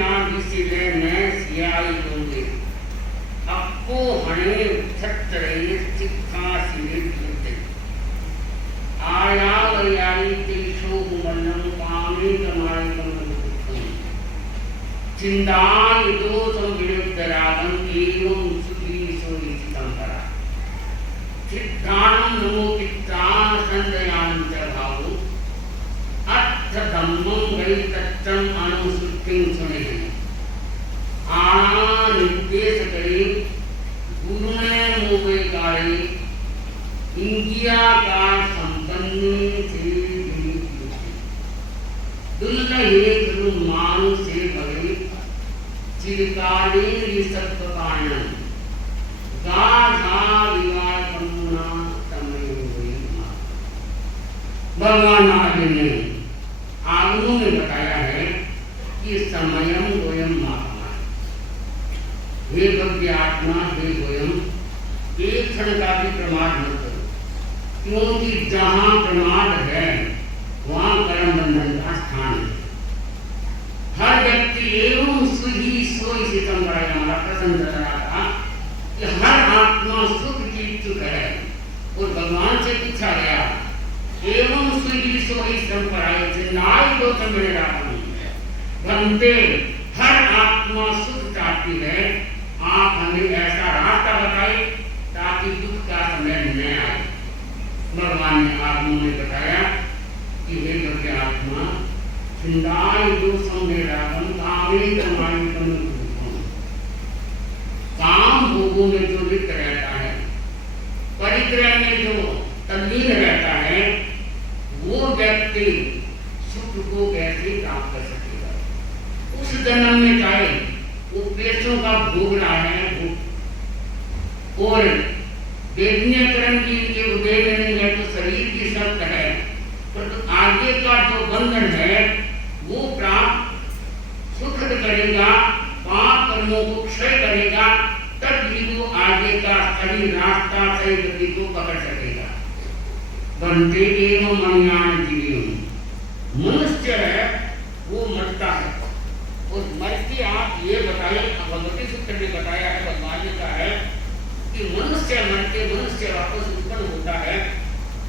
ना बिसिले ने सियाई दोगे अक्को हणे छत्रे चिक्का सिले होते आया वयाई तेषो मल्लम कामे कमाई कमल चिंतान दोषम विरुद्धरागम एवं सुखी सोई चितंबरा चित्तानं नमो चित्तान संदयान च भावो अथ धम्मं वै तच्चं अनुसुतिं सुने आना निर्देश करे गुरु ने मोहे गाड़े इंगिया का संपन्न से दुल्लहे गुरु मान से भगे चिरकाले रिसप्त कानन गाढ़ा विवाह कमुना तमय हुई भगवान आगे ने आगमों में बताया है कि समयम गोयम महात्मा हे भव्य आत्मा हे गोयम एक क्षण का भी प्रमाद मत करो क्योंकि जहाँ प्रमाद है वहाँ कर्म बंधन का स्थान है। हर व्यक्ति एवं सुही सोई से संपराया हमारा प्रसन्न रहा था कि हर आत्मा सुख की इच्छुक है और भगवान से पूछा गया एवं सुही सोई संपराय से नाई दो मेरे बनते हर आत्मा सुख चाहती है। आप हमें ऐसा रास्ता बताइए ताकि दुख का समय न आए। भगवान ने आत्मा में बताया कि हे भव्य आत्मा चिंताई दोषों में रागम कामे कमाई कम काम भोगों में जो लिप्त रहता है परिग्रह में जो तल्लीन रहता है वो व्यक्ति सुख को कैसे प्राप्त कर सकेगा। उस जन्म में चाहे वो पेशों का भोग रहा है और वेदनीयकरण की के उदय नहीं है तो शरीर की शर्त है पर तो आगे का जो बंधन है वो प्राप्त सुखद करेगा पाप कर्मों को क्षय करेगा तब भी वो आगे का सही रास्ता सही गति को पकड़ सकेगा। बनते एवं मन्यान जीवन मनुष्य है वो मरता है और मर के आप ये बताइए भगवती सूत्र में बताया है भगवान ने कहा है कि मनुष्य मर के मनुष्य वापस उत्पन्न होता है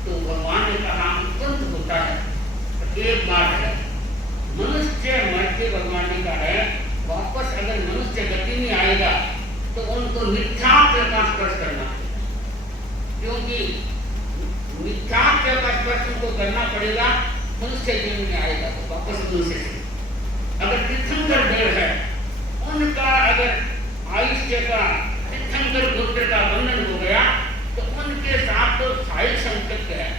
तो भगवान ने कहा उत्पन्न होता है। एक बात है मनुष्य मर के भगवान ने कहा है वापस अगर मनुष्य गति में आएगा तो उनको मिथ्यात्व का स्पर्श करना क्योंकि मिथ्यात्व का स्पर्श उनको करना पड़ेगा मनुष्य जीवन में आएगा तो वापस मनुष्य से अगर तीर्थंकर देव है उनका अगर आयुष्य का तीर्थंकर गोत्र का बंधन हो गया तो उनके साथ तो साहिक संकेत है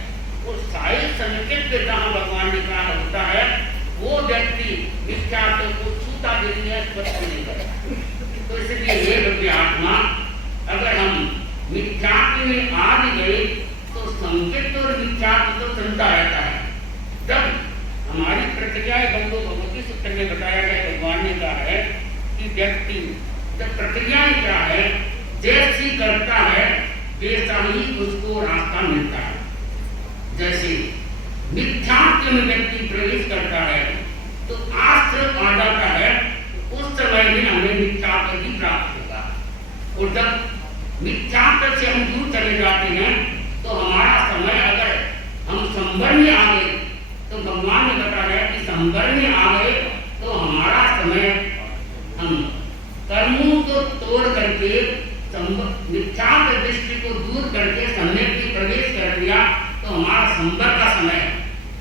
और साहिक संकेत के जहाँ भगवान ने कहा होता है वो व्यक्ति मिथ्यात्व को छूता देने स्पर्श नहीं करेगा। तो इसलिए ये भव्य आत्मा अगर हम मिथ्यात्व में आ भी गए तो संकेत और मिथ्यात्व तो चलता रहता है। जब हमारी प्रक्रियाएं बंधु भगवती सूत्र में बताया गया भगवान ने कहा है कि व्यक्ति जब प्रक्रियाएं क्या है जैसी करता है वैसा ही उसको रास्ता मिलता है। जैसे मिथ्यात्व में व्यक्ति प्रवेश करता है तो आश्रम आ जाता है उस समय में हमें मिथ्यात्व ही प्राप्त होगा और जब मिथ्यात्व से हम दूर चले जाते हैं तो हमारा समय अगर हम संवर में आ गए तो भगवान ने बताया कि संवर में आ गए तो हमारा समय हम कर्मों को तोड़ करके मिथ्यात्व दृष्टि को दूर करके सम्यक में प्रवेश कर दिया तो हमारा संवर का समय है।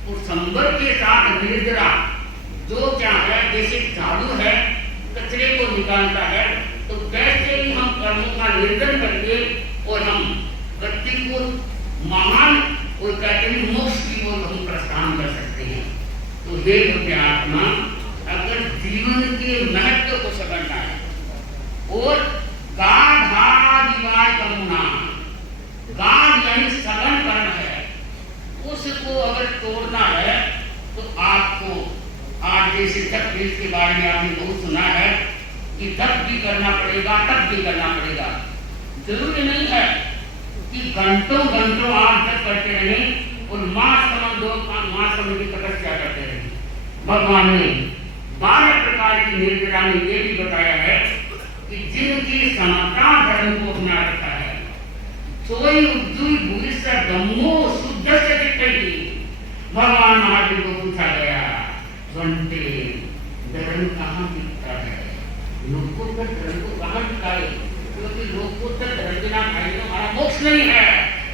और संवर के साथ निर्जरा जो क्या है जैसे झाड़ू है कचरे को निकालता है तो वैसे ही हम कर्मों का निर्जन करके और हम व्यक्ति को महान और कहते हैं मोक्ष की ओर हम प्रस्थान कर सकते हैं। तो हे भव्य आत्मा अगर जीवन के महत्व को समझना है और गाढ़ कमुना गाढ़ यानी सघन कर्ण है उसको अगर तोड़ना है तो आपको आज जैसे तक के बारे में आपने बहुत सुना है कि तब भी करना पड़ेगा तब भी करना पड़ेगा। जरूरी नहीं है कि घंटों घंटों आप तक करते रहें और मास समय की तपस्या करते रहें। भगवान ने 12 प्रकार की निद्रा में ये भी बताया है कि जिनकी समता धर्म को अपना रखा है, सोई उद्दुई भूरिश्च धम्मो शुद्धस्य चित्तैः। भगवान महावीर को पूछा गया, बनते धर्म कहाँ दिखता है, लोकोत्तर धर्म को कहाँ दिखाए, क्योंकि लोकोत्तर धर्म के नाम भाई हमारा मोक्ष नहीं है,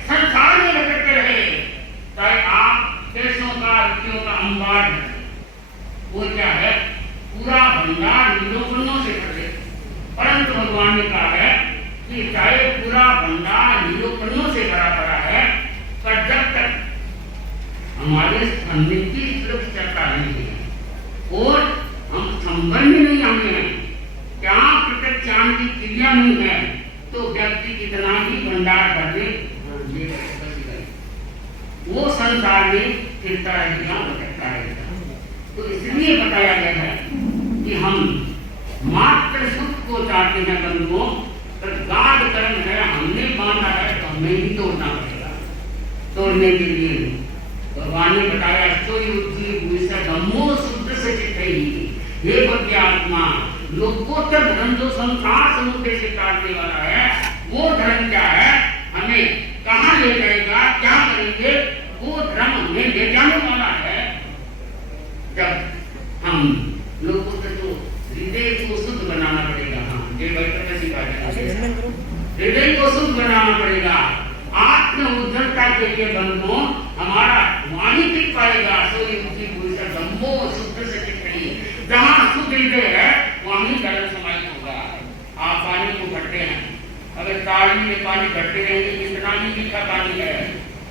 संसार में भटकते रहे, चाहे आप देशों का रुचियों का अंबार है, वो क्या है, पूरा भंडार निरूपणों से भरे। परंतु भगवान ने कहा है कि चाहे पूरा भंडार निरूपणों से भरा पड़ा है, पर जब तक हमारे सान्निध्य की तरफ चर्चा नहीं है और हम संबंध नहीं आने हैं, क्या प्रत्यक्ष ज्ञान की क्रिया नहीं है, तो व्यक्ति कितना ही भंडार भर दे वो संसार में फिरता रहेगा, भटकता रहेगा। तो इसलिए बताया गया है कि हम मात्र सुख को चाहते हैं बंधुओं, पर गाढ़ कर्म है, हमने बांधा है तो हमें ही तोड़ना पड़ेगा। तोड़ने के लिए भगवान ने बताया, सोई उद्दुई भूरिश्च धम्मो शुद्धस्य चित्तैः। हे भक्त आत्मा, लोकोत्तर धर्म जो संसार समुद्र से काटने वाला है, वो धर्म क्या है, हमें कहाँ ले जाएगा, क्या करेंगे, वो धर्म हमें ले जाने वाला है। जब हम लोकोत्तर को हृदय को शुद्ध बनाना पड़ेगा, हाँ ये बैठक सिखाया, हृदय को शुद्ध बनाना पड़ेगा। आत्म उद्धरता के लिए बंधुओं हमारा वाणी टिक पाएगा, सोई उद्दुई भूरिश्च धम्मो शुद्धस्य चित्तैः। जहाँ शुद्ध हृदय है वहीं धर्म समाहित होगा। आप पानी को भरते हैं, अगर ताड़ी में पानी भरते रहेंगे, कितना भी मीठा पानी है,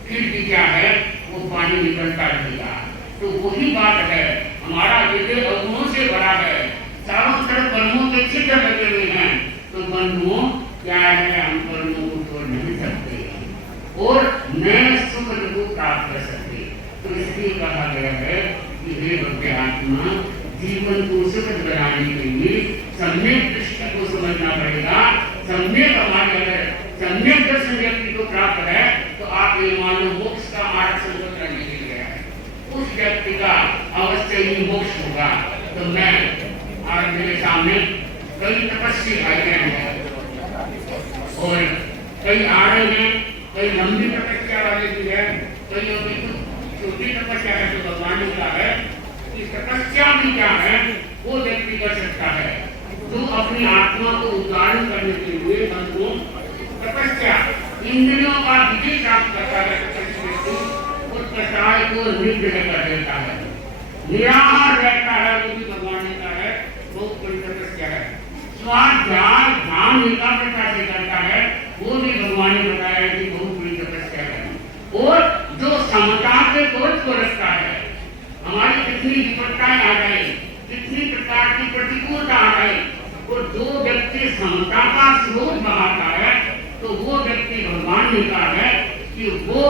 फिर भी क्या है, वो पानी निकलता रहेगा। तो वही बात है, हमारा हृदय अवगुणों से भरा है, चारों तरफ कर्मों के छिद्र लगे हुए हैं, तो बंधुओं क्या है, हम कर्मों को छोड़ नहीं सकते और नए सुख को प्राप्त कर सकते। तो इसलिए कहा गया है कि हे भक्त आत्मा, जीवन को सुखद बनाने के लिए सम्यक दृष्टि को समझना पड़ेगा। सम्यक हमारे अगर सम्यक दर्शन व्यक्ति को प्राप्त है तो आप ये मानो मोक्ष का मार्ग संगठन नहीं गया है, उस व्यक्ति का अवश्य ही मोक्ष होगा। तो मैं आज मेरे सामने कई तपस्वी भाई हैं और कई आ रहे हैं, कई लंबी तपस्या वाले भी है, कई छोटी तपस्या है। जो भगवान ने कहा है कि तपस्या भी क्या है, वो व्यक्ति कर सकता है जो अपनी आत्मा को उद्धारण करने के लिए बंधुओं तपस्या इंद्रियों का विजय प्राप्त करता है, उस कषाय को निग्रह कर देता है, निराहार रहता है, वो भी भगवान ने कहा है बहुत बड़ी तपस्या है। स्वाध्याय ध्यान एकाग्रता से करता है, वो भी भगवान ने बताया कि बहुत बड़ी तपस्या है। और जो समता के कोच को रखता है, हमारी कितनी विपत्ताएं आ गए, कितनी प्रकार की प्रतिकूलता आ गई, और जो व्यक्ति समता का स्रोत बहाता है, तो वो व्यक्ति भगवान ने कहा है कि वो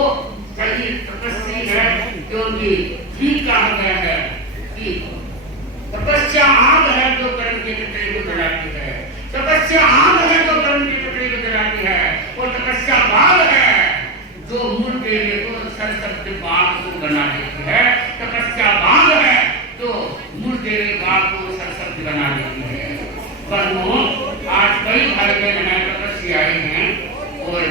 सही तपस्वी है, क्योंकि ठीक कहा गया है कि तपस्या आग है जो कर्म के कचरे को जलाती है, तपस्या आग है जो कर्म के कचरे को जलाती है, और तपस्या बाग है जो मुर्दे को सरसब्ज बाग को बना देती है। तपस्या बाग है जो मुर्दे बाग को सरसब्ज बना देती है। पर आज कई भाई बहन तपस्वी आए हैं और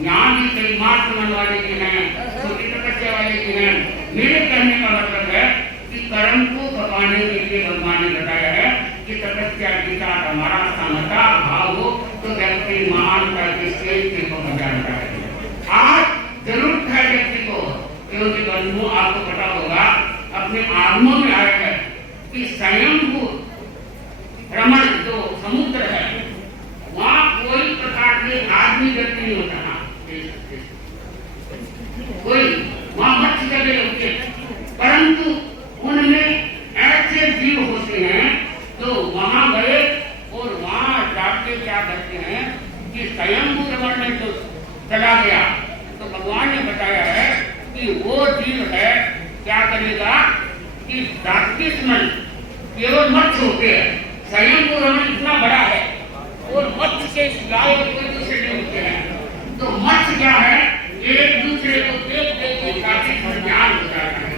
यहाँ भी कई मार्ग मन वाले भी हैं, छोटी तपस्या वाले भी हैं। मेरे कहने का मतलब है कि कर्म को भगाने के लिए भगवान ने बताया है कि तपस्या के साथ हमारा समता भाव हो तो व्यक्ति महान करके स्टेज को बजाता है। आज जरूरत है व्यक्ति को, क्योंकि बंधुओं आपको पता होगा अपने आत्मा में आया है कि स्वयंभू रमण जो समुद्र है वहाँ कोई प्रकार के आदमी व्यक्ति नहीं होता ना, कोई वहाँ मत्स्य जगह होते, परंतु उनमें ऐसे जीव होते हैं जो वहाँ गए और वहाँ जाके क्या करते हैं कि स्वयंभू रमण में जो चला गया तो भगवान ने बताया है कि वो जीव है क्या करेगा कि दास्तिस्मन केवल मत्स्य होते हैं, स्वयंभू रमण इतना बड़ा है और मत्स्य के सिवाय कोई दूसरे नहीं होते हैं। तो मत्स्य क्या है, एक दूसरे को देख देख के काफी ज्ञान हो जाता है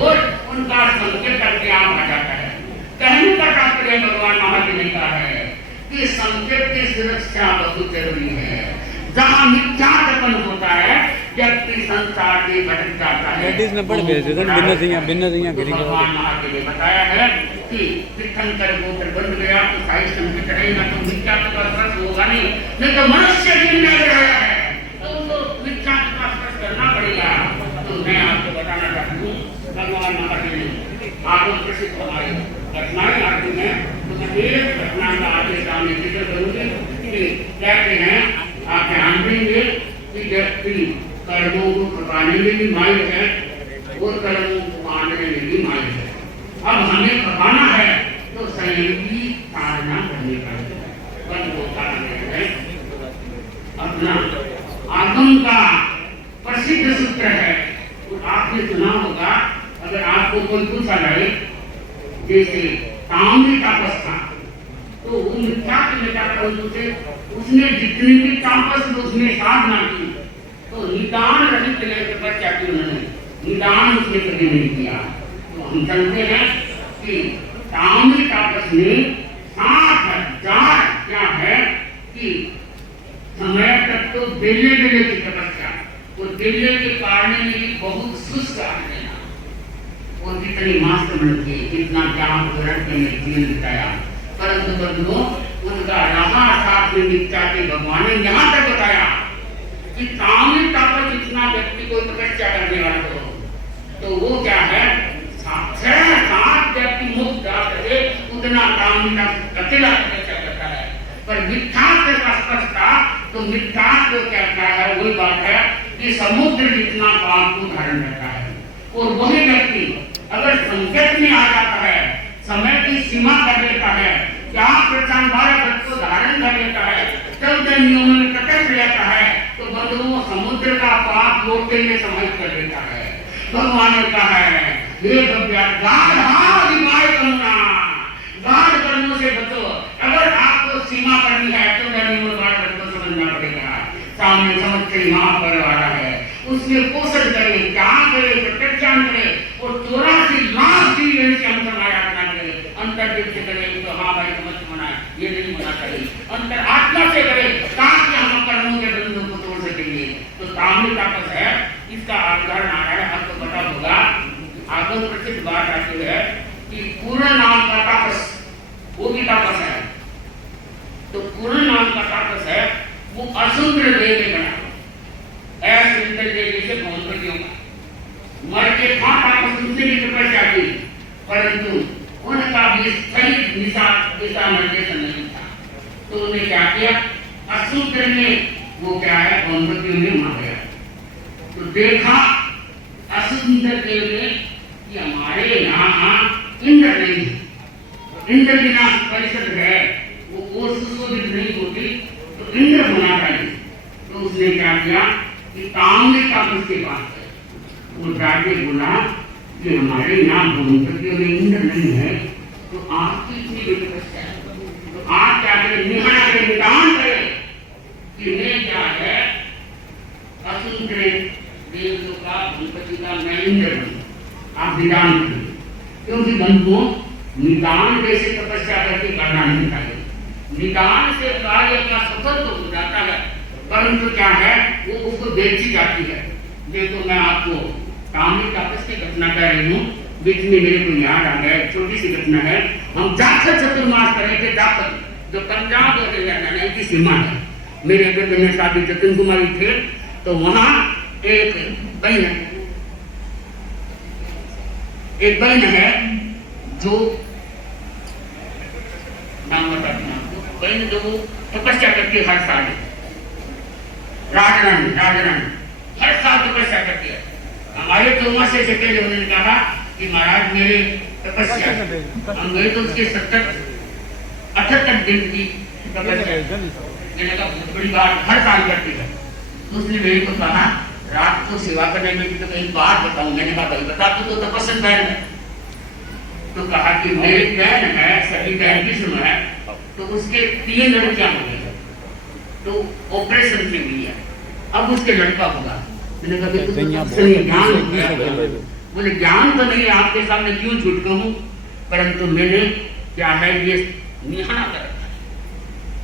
और उनका संकेत करके आम आ जाता है। कहने का तात्पर्य भगवान महावीर ने कहा है कि संकेत की सुरक्षा बहुत जरूरी है। जहाँ मिथ्यात्मन होता है व्यक्ति संसार के भटक जाता है। भगवान महावीर ने बताया है कि तीर्थंकर गोत्र बन गया तो साई संकेत रहेगा तो मिथ्यात्व का स्पर्श होगा नहीं तो मनुष्य जिंदा रहेगा है तो मिथ्यात्व का स्पर्श करना पड़ेगा। तो मैं आपको बताना चाहता हूँ भगवान महावीर ने आगम प्रसिद्ध हमारे घटनाएं आती हैं तो मैं एक घटना का आपके सामने जिक्र करूंगी कि कहते हैं आप ध्यान देंगे कि व्यक्ति कर्मों को खपाने में भी माइल है और कर्मों को मानने में भी माइल है। अब हमें खपाना है तो संयमी साधना करनी पड़ेगी। है अपना आगम का प्रसिद्ध सूत्र है और आपने सुना होगा। अगर आपको कोई पूछा जाए जैसे कामी तापस था तो वो मिथ्या के नेता से उसने जितनी भी तापस उसने साधना की तो निदान रहित तपस्या की उन्होंने निदान उसने कभी नहीं किया। तो हम जानते हैं कि कामी तापस ने 60,000 क्या है कि समय तक तो बेले बेले की तपस्या वो बेले के कारण में बहुत सुस्त आ गया और कितनी मास्टर बन के कितना ज्ञान ग्रहण के में जीवन बिताया परंतु बंधुओं उनका रहा साथ में मिथ्या के भगवान ने यहाँ तक बताया कि कामिकता पर जितना व्यक्ति को तपस्या करने वाला हो तो वो क्या है 6 व्यक्ति मुक्त से उतना कामिकता अकेला तपस्या करता है। पर मिथ्यात्व का स्पष्टता तो मिथ्यात्व कहता है वही बात है कि समुद्र जितना पाप को धारण करता है और वही व्यक्ति अगर संकट में आ जाता है समय की सीमा कर लेता है क्या व्रत को धारण कर लेता है जब नियमों में कटक लेता है तो बंधुओं समुद्र का पाप लौटने में समझ कर लेता है। भगवान ने कहा है हे गाढ़ कर्मों से बचो। अगर आपको सीमा करनी है तो गाढ़ को समझना पड़ेगा। सामने समझते वहां पर आ रहा है उसमें पोषण करे क्या करे प्रत्याख्यान करे और 84 लाख जीवन से हम समाया करना करे अंतर दिल से करे तो हाँ भाई समझ होना ये नहीं होना चाहिए अंतर आत्मा से करे ताकि हम कर्मों के बंधनों को तोड़ सकेंगे। तो सामने तापस है इसका उदाहरण आ रहा है आपको पता होगा। आगम प्रसिद्ध बात आती है कि पूर्ण नाम का तापस वो भी तापस है। तो पूर्ण नाम का तापस है वो असुंदर देह में बना ऐसे जैसे भौतिकियों का मर के उनसे भी तपस्या की परंतु उनका भी सही दिशा निर्देशन नहीं था। तो उन्होंने क्या किया असुंदर में वो क्या है भौतिकियों में मार गया। तो देखा असुंदर देव ने कि हमारे यहाँ इंद्र नहीं इंद्र बिना परिषद है वो सुशोभित नहीं होती तो इंद्र होना चाहिए। तो उसने क्या किया कि कामिका उसके पास है वो जाके बोला कि हमारे यहाँ भूमिपतियों में इंद्र नहीं है तो आपकी इतनी बड़ी तपस्या है तो आप क्या करें निदान करें कि मैं क्या है असुंदर देव का भूमिपति का मैं इंद्र हूँ आप निदान करें। क्योंकि बंधुओं निदान जैसे तपस्या करके करना नहीं चाहिए। निदान से कार्य का सफल तो हो जाता है परंतु क्या है वो उसको देखी जाती है। देखो मैं आपको कामिक तापस की घटना कह रही हूँ बीच में मेरे को याद आ गया छोटी सी घटना है। हम जाखल चतुर्मास कर रहे थे जाखल जो पंजाब और हरियाणा की सीमा है। मेरे घर में शादी जतिन कुमारी थे तो वहाँ एक बहन है जो नाम बताती हूँ आपको बहन जो तपस्या करती है हर साल राजरानी हर साल तपस्या करती है। हमारे चौमा से पहले उन्होंने कहा कि महाराज मेरे तपस्या हम गए तो उसके 78 दिन की तपस्या मैंने कहा बहुत बड़ी बात हर साल करती है। तो उसने मेरे को कहा रात को सेवा करने में तो कहीं बात बताऊं। मैंने कहा भाई बता तो तपस्या बहन है। तो कहा कि मेरी बहन है सभी बहन की सुनो है तो उसके 3 लड़कियां हो गई तो ऑपरेशन के लिए अब उसके लड़का होगा। मैंने कहा ज्ञान बोले ज्ञान तो नहीं आपके सामने क्यों झूठ कहूं परंतु मैंने क्या है ये निहाना करता है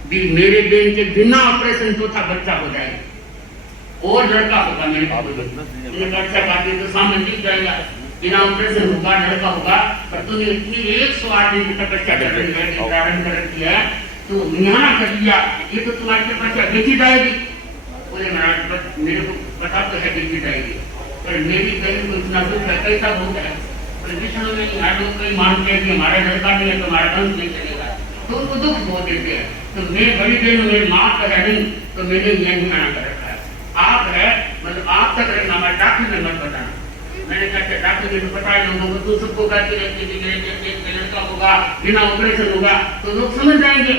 भी मेरे बेन के बिना ऑपरेशन तो था बच्चा हो जाएगा और लड़का होगा मेरे बच्चा बाकी तो सामने दिख जाएगा बिना ऑपरेशन होगा लड़का होगा पर तूने इतनी 108 दिन तक बच्चा प्रारंभ कर दिया तो निहाना कर लिया ये तो तुम्हारे के बच्चा बेची जाएगी बोले महाराज मेरे को बता तो है बेची जाएगी पर मेरी बहन को इतना दुख है कैसा हो गया विष्णु ने लोग कई मानते हैं कि हमारा लड़का नहीं है तो हमारा वंश नहीं चलेगा तो उनको दुख बहुत देते हैं तो मैं बड़ी बहन मेरी माँ का है नहीं तो मैंने यह नहीं मना कर रखा है आप है मतलब आप तक रखना मैं डॉक्टर ने मत बताना मैंने कहा डॉक्टर ने बताया लोगों को तू सबको कहती रहती लड़का होगा बिना ऑपरेशन होगा तो लोग समझ जाएंगे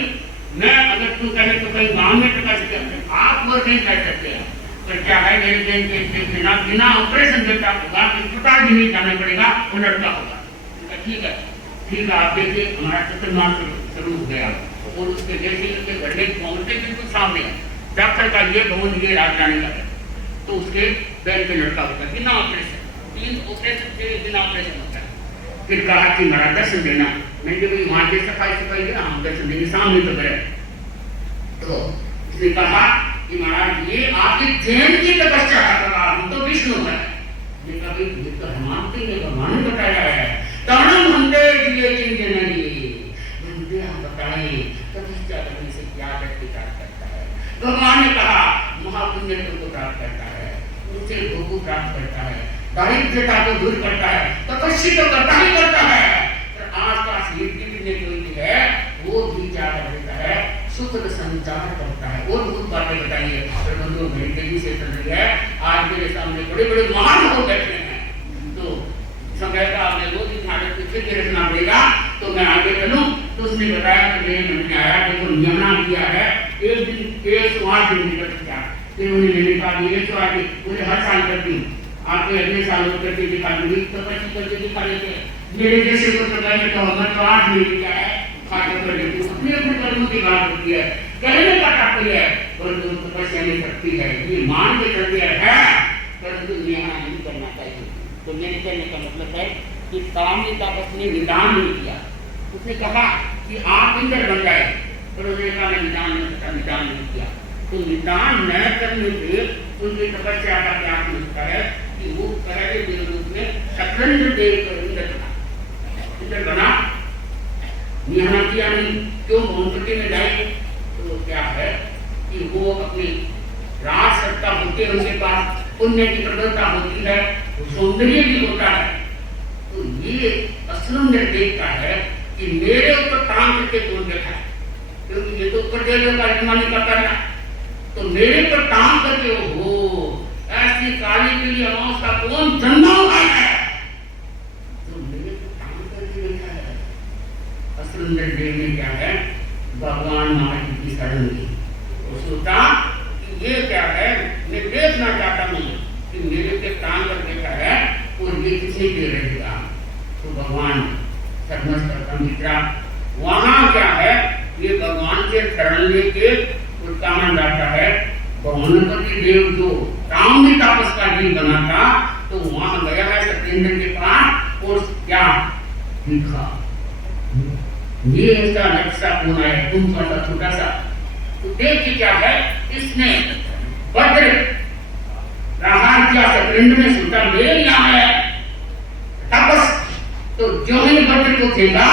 मैं अगर तू कहे तो कहीं गाँव में टका सकते आप और कहीं कह सकते हैं तो क्या है मेरे बिना ऑपरेशन बेटा होगा अस्पताल भी नहीं जाना पड़ेगा वो लड़का होगा ठीक है आप देखिए हमारा चतुर्मास शुरू हो गया और उसके जैसे घर में पहुंचते बिल्कुल सामने डॉक्टर का ये भवन ये राजधानी का है तो उसके बैन पे लड़का होता है बिना ऑपरेशन 3 ऑपरेशन के बिना ऑपरेशन होता है फिर कहा कि मेरा दर्शन देना मैं जब वहां के सफाई देना हम दर्शन देंगे सामने तो गए तो उसने कहा कि महाराज ये आपके जैन की तपस्या कर रहा हम तो विष्णु है ये कभी ये तो मानते हैं भगवान ने बताया है तरणम हमते दिए चिंते नहीं हमते हम बताएं तपस्या करने से क्या व्यक्ति प्राप्त करता है भगवान ने कहा महापुण्य को प्राप्त करता है उसे भोग को प्राप्त करता है दारिद्र्यता को दूर करता है तपस्या तो करता ही करता है आसपास ये कोई है वो भी क्या कर देता है सुख संचार करता है और बहुत बातें बताइए बंधु मेरी तेजी से चल रही है आज मेरे सामने बड़े बड़े महान लोग बैठे हैं तो समय का आपने वो ध्यान पीछे रखना पड़ेगा तो मैं आगे चलूं तो उसने बताया कि मेरे मन में आया देखो नियमना किया है एक दिन 108 दिन निकल गया फिर उन्हें मैंने कहा 108 दिन पूरे हर साल करती हूँ आपके अगले सालों करके दिखा दूंगी तो पैसे करके दिखा लेते मेरे जैसे को तो कहने का होगा तो 8 दिन क्या है खाते कर लेती हूँ अपने अपने कर्मों की बात होती है कहने का तात्पर्य है परंतु तपस्या नहीं सकती है ये मान के करते है परंतु यहाँ नहीं करना चाहिए तो मेरे कहने का मतलब है कि कामनी तापस ने निदान नहीं किया उसने कहा कि आप इंद्र बन जाए पर उसने कहा निदान नहीं किया तो निदान न करने से उनकी तपस्या का क्या मिलता है कि वो पहले देव रूप में शक्रंद्र देव का इंद्र बना निहना किया नहीं क्यों मौनपति में जाए तो क्या है कि वो अपनी राज सत्ता होते हैं उनके पास पुण्य की प्रबलता होती है सौंदर्य भी होता है तो ये असुंदर देखता है कि मेरे ऊपर काम करके कौन देखा है क्योंकि ये तो ऊपर देने का अनुमान का करना तो मेरे ऊपर काम करके हो ऐसी काली पीली अमावस्या कौन जन्मा हुआ है तो मेरे ऊपर काम करके देखा है असुंदर देव ने क्या है भगवान महाराज की शरण ली और सोचा कि ये क्या है मैं देखना चाहता हूँ कि मेरे पे काम कर देखा है और ये किसी के रहेगा तो भगवान मित्रा वहां क्या है ये भगवान के शरण लेके उत्कामन जाता है भगवानपति देव जो कामनी तापस का जीव बना था तो वहां गया है सत्येंद्र के पास और क्या दिखा ये इसका नक्शा कौन है तुम सा छोटा सा तो देखिए क्या है इसने वज्र प्रहार किया सत्येंद्र ने सोचा मेरे यहाँ है तपस तो जो ही वज्र को खेला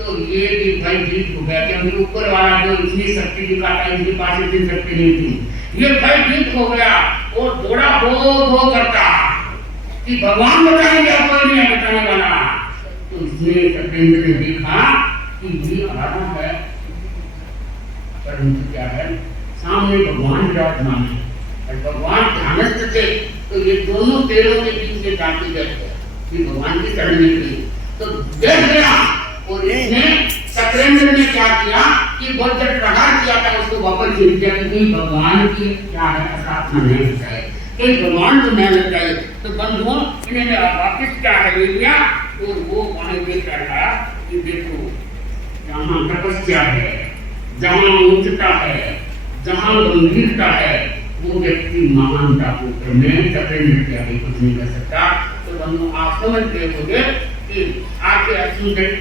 तो ये भी भाई जीत हो गया क्योंकि ऊपर वाला जो इतनी शक्ति दिखाता है इनके पास इतनी शक्ति नहीं थी ये भाई जीत हो गया और थोड़ा वो करता कि भगवान बताएंगे कोई नहीं बताने वाला तो इसने सत्येंद्र ने देखा कि ये आ रहा है परंतु क्या है सामने भगवान विराजमान है और भगवान ध्यानस्थ थे तो ये दोनों पैरों के बीच में जाती गए कि भगवान की शरण निकली तो देख गया और इसने सत्येंद्र ने क्या किया कि वज्र प्रहार किया था उसको वापस गिर दिया कि भगवान की क्या है साधना नहीं होता है कि भगवान को नहीं लगता है तो बंधुओं इन्होंने वापस क्या है ले लिया और वो वहां देख रहा कि देखो जहाँ तपस्या है जहाँ उच्चता है जहाँ गंभीरता है वो व्यक्ति महानता को में सत्येंद्र के आगे कुछ नहीं कर सकता तो बंधु आप समझ गए होंगे कि आके सुंदर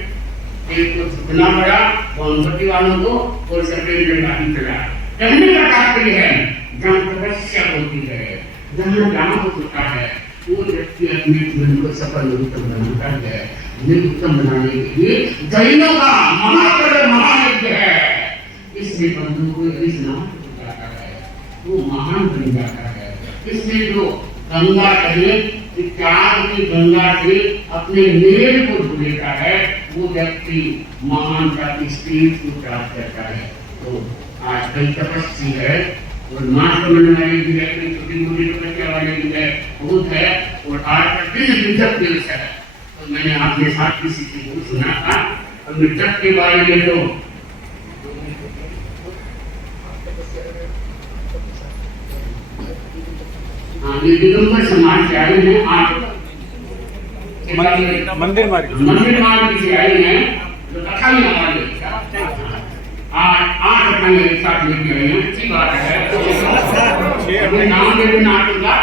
एक को झुकना पड़ा वामपट्टी वालों को और सफेद लगानी पड़ा। कहने का तात्पर्य है जहाँ तपस्या होती है, जहाँ गांव होता है, वो व्यक्ति अपने जीवन को सफल उत्तम बनाता है। उत्तम बनाने के लिए जैनों का महापर्व महायज्ञ है। इसमें बंधु को यदि स्नान हो जाता है वो महान बन जाता है। इसमें जो गंगा कहे त्याग की गंगा से अपने मेल को धुलेता है वो व्यक्ति महानता की स्टेज को प्राप्त करता है। तो आज कई तपस्वी है और मास बनने वाले भी है, कोई छोटी मोटी तपस्या वाले भी है, बहुत है। और आज प्रतिदिन मृतक दिवस है। तो मैंने आपके साथ किसी को सुना था और मृतक के बारे में तो ये दिगंबर समाज से आए हैं। आप मंदिर मार्ग से आए हैं तो कथा में हमारे आठ अपने एक साथ लेके आए हैं। अच्छी बात है। अपने नाम दे देना आपका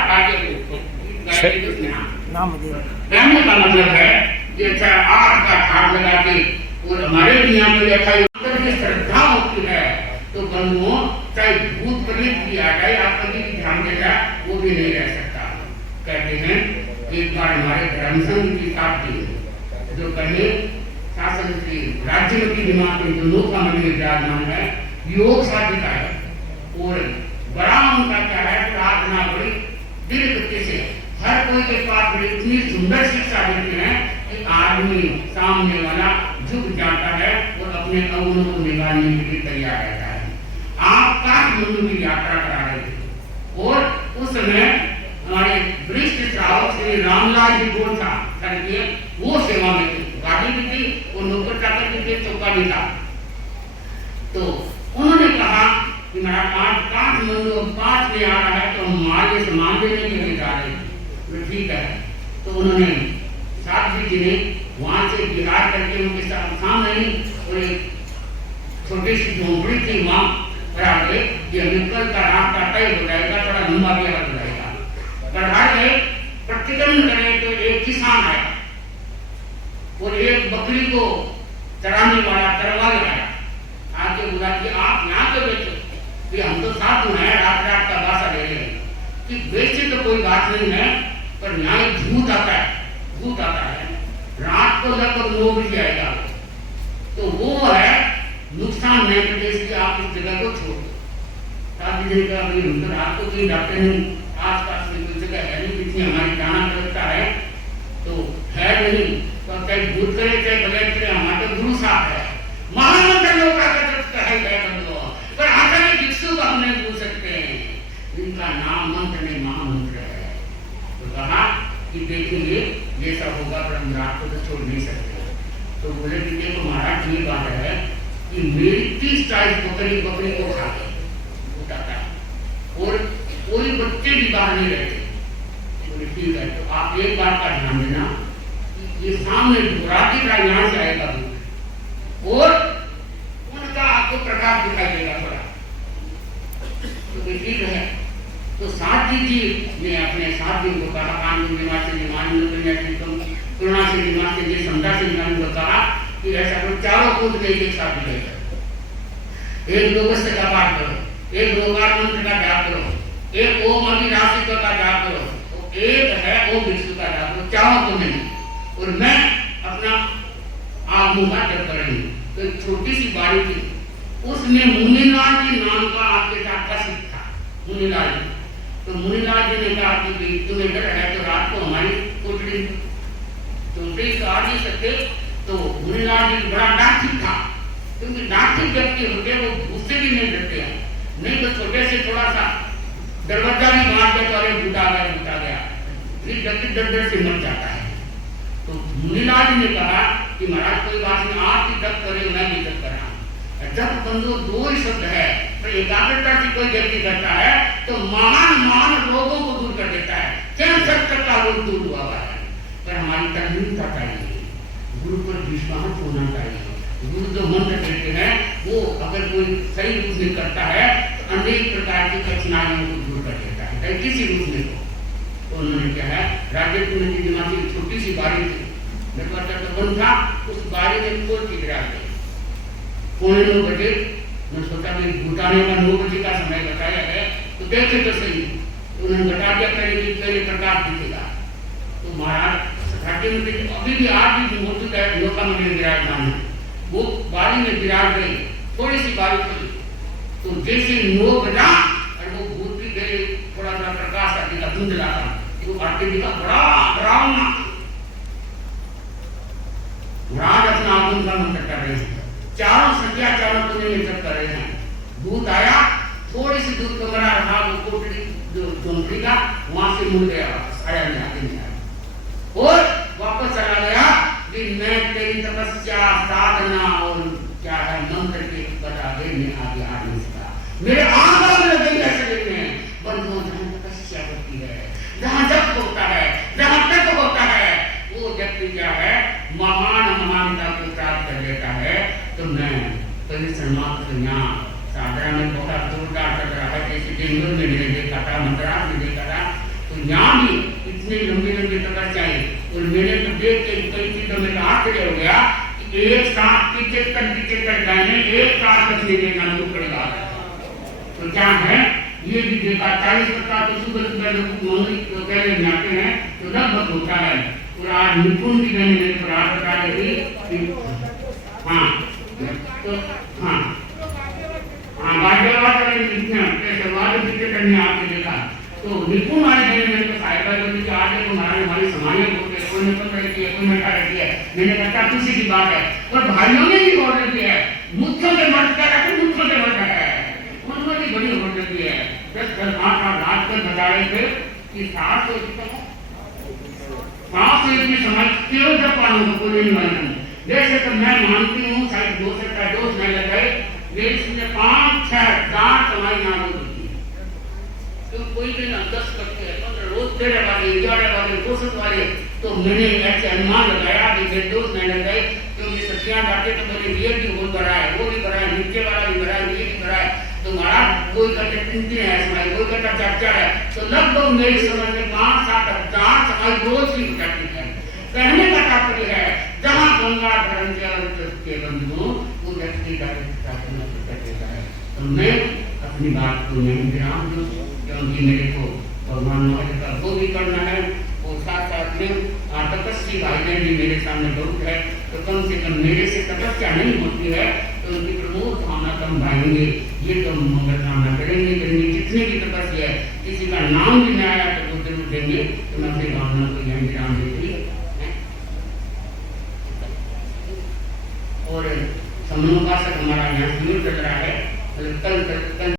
कहने का मतलब है कि अच्छा आठ का ठाट लगा के और हमारे भी यहाँ पे देखा श्रद्धा होती है तो बंधुओं चाहे भूत प्रेत भी आ जाए आप कभी भी ध्यान देगा वो भी नहीं रह सकता। कहते हैं एक बार हमारे धर्म संघ की साथी जो पहले शासन की राज्य की दिमाग में दोनों का मन में विराजमान है, योग साधिका है और बड़ा उनका क्या है प्रार्थना बड़ी दिल गति से हर कोई के पास बड़ी इतनी सुंदर शिक्षा देते हैं कि आदमी सामने वाला झुक जाता है और अपने अवगुणों को निकालने के लिए तैयार रहता है। आप काठमांडू की यात्रा करा रहे थे और उस समय हमारे वरिष्ठ श्रावक श्री रामलाल जी गोल था करके वो सेवा में थे, गाड़ी भी थी और नौकर चाकर भी थे, चौका भी था। तो उन्होंने कहा कि मेरा काठमांडू 5 में आ रहा है तो हम माल सामान देने के लिए जा रहे हैं। तो ठीक है। तो उन्होंने साथ जी ने वहां से बिहार करके उनके साथ सामने और एक छोटी सी झोंपड़ी थी वहां पर आगे ये निकल का रास्ता तय हो जाएगा, थोड़ा लंबा भी हो जाएगा। पर आगे प्रतिक्रमण करें तो एक किसान है और एक बकरी को चराने वाला चरवा आया आके बोला कि आप यहाँ पे बैठो कि हम तो साथ में हैं, रात रात का बासा ले रहे हैं कि बेचे तो कोई बात नहीं है पर यहाँ एक भूत आता है, भूत आता है रात को लगभग 9 बजे आएगा तो वो है नुकसान नहीं करते इसलिए आप इस जगह को छोड़ दो। रात को कहीं डॉक्टर नहीं आस पास में कोई जगह है नहीं जितनी हमारी जाना करता है तो है नहीं तो चाहे भूत करे चाहे बगैर करे हमारे गुरु साहब है महामंत्र लोग है पर आकर भिक्षु को हम नहीं भूल सकते हैं, इनका नाम मंत्र नहीं महामंत्र है। तो कहा कि देखेंगे जैसा होगा पर हम रात को तो छोड़ नहीं सकते। तो बोले कि देखो महाराज ये बात है कि मेरी 30-40 बकरी को खा गए और कोई बच्चे भी बाहर नहीं रहते। बोले ठीक है। तो आप एक बात का ध्यान देना कि ये सामने रात का यहाँ से आएगा और उनका आपको प्रकाश दिखाई देगा थोड़ा। तो ठीक है। तो साथी जी ने अपने साथी को कहा कानून निवासी करुणा से निवासी जी समझा से को कहा कि ऐसा कोई चारों कूद के एक साथ मिलेगा। एक लोकस्य का पाठ करो, एक लोकार मंत्र का जाप करो, एक ओम अभी राशि का जाप करो, एक है ओम विष्णु का जाप करो, चारों को नहीं। और मैं अपना आप मुंह का जप कर रही हूँ। तो एक छोटी सी बारी थी उसमें मुनिलाल जी नाम का आपके साथ का सिख था मुनिलाल जी। तो मुनिलाल जी ने कहा कि तुम्हें डर है तो रात को हमारी कोठरी चौंतरी तो आ नहीं सकते। तो मुनिलाल जी बड़ा डांटिक था क्योंकि डांटिक व्यक्ति होते हैं वो गुस्से भी नहीं डरते हैं, नहीं तो छोटे से थोड़ा सा दरवाजा भी मार दे तो अरे बूटा गया फिर डर से मर जाता है। तो मुनिलाल जी ने कहा कि महाराज कोई बात नहीं आप भी जब करे मैं भी जब कर रहा हूँ। जब बंधु 2 ही शब्द है तो एकाग्रता से कोई व्यक्ति करता है तो महान रोगों को दूर कर देता है। कैंसर तक का रोग दूर हुआ है। पर हमारी तकलीफता चाहिए, गुरु पर विश्वास होना चाहिए। गुरु जो मंत्र देते हैं वो अगर कोई सही रूप में करता है तो अनेक प्रकार की कठिनाइयों को दूर कर देता है किसी रूप में। तो उन्होंने क्या है राज्य की दिमाग की छोटी सी बारी थी दरवाजा तो बंद था, उस बारी में कोई गिरा गई। 9:15 बजे मैं सोचा भाई घुटाने का 9 बजे का समय बताया है तो देखे तो सही। तो उन्होंने बता दिया पहले प्रकाश दिखेगा। तो महाराज घाटे में अभी भी आज भी मौजूद है, लोका मंदिर विराजमान है। वो बारी में विराज गई, थोड़ी सी बारी खुली तो जैसे 9 बजा और वो भूत भी गए, थोड़ा सा प्रकाश आदि का धुंधला था, वो आके दिखा बड़ा डरावना। महाराज अपना आगमन का मंत्र कर रहे हैं, चारों संख्या चारों कोने में जप कर रहे हैं। भूत आया, थोड़ी सी दूर कमरा रहा, वो कोठरी जो झोंपड़ी का वहां से मुड़ गया, आया नहीं, आगे नहीं आया और वापस चला गया कि मैं तेरी तपस्या साधना और क्या है मंत्र के ऊपर आगे मैं आगे आ नहीं सका। मेरे आंगन में लगे शरीर में बंधुओं जहां तपस्या होती है, जहां जप होता है, जहां तप होता है, वो व्यक्ति क्या है महान महानता को प्राप्त कर लेता है। तो मैं परिश्रम मात्र यहाँ साधना में बहुत जोरदार कर रहा है, जैसे बेंगलोर में मैंने देखा था, मद्रास में देखा था, तो यहाँ भी इतनी लंबी लंबी तपस्याएं और मैंने तो देख के कई चीजों में आश्चर्य हो गया कि एक साथ पीछे तक जाने एक साथ अपने देखना शुरू करेगा। तो क्या है ये भी देखा 40% तो सुबह लोग पहले जाते हैं तो लगभग होता है। और आज निपुण भी मैंने मेरे को आज बता रही थी, हाँ तो हाँ भाग्यवाद करने आपने देखा तो निपुण वाले मैंने तो साहिबा जो आगे तो हमारी समाज होते कोई निपट रहती है, कोई बैठा रहती है, मैंने कहा खुशी की बात है। और भाइयों ने भी बोल रही है मुख्यों के मर्द का मुख्यों के मर्द है, उनमें भी बड़ी हो रही है। 10-5 रात तक बता रहे थे कि सास की समाज क्यों जब पालू को कोई नहीं मानता। जैसे तो मैं मानती हूँ शायद 2 से का दोष नहीं लग गए, मेरी सुनने 5-6 समाई ना होती है तो कोई भी ना 10 करते हैं 15 रोज 13 वाले 11 वाले 200 वाले। तो मैंने ऐसे अनुमान लगाया कि मेरे दोस्त नहीं लग गए क्योंकि सत्या जाते तो मैंने ये भी वो करा है, वो भी करा है, नीचे वाला भी करा है, ये भी करा है। तो महाराज कोई कहते 3 है समाई, कोई कहता 4 है, तो लगभग मेरी समझ में 5-7 समाई रोज ही उठाती है। कहने का तात्पर्य है जहाँ गंगा धर्म के बंधुओं वो व्यक्ति का देता है। तो मैं अपनी बात को नहीं विराम दूं क्योंकि मेरे को भगवान का वो भी करना है और साथ साथ में तपस्वी भाई बहन भी मेरे सामने बहुत है। तो कम से कम मेरे से तपस्या नहीं होती है तो उनकी प्रमोद भावना कम भाएंगे, ये तो मंगल कामना करेंगे। जितने भी तपस्या है किसी का नाम भी नहीं आया तो वो जरूर देंगे। तो मैं अपनी भावना को यहाँ विराम देती और समूह का हमारा यहाँ चल रहा है। कल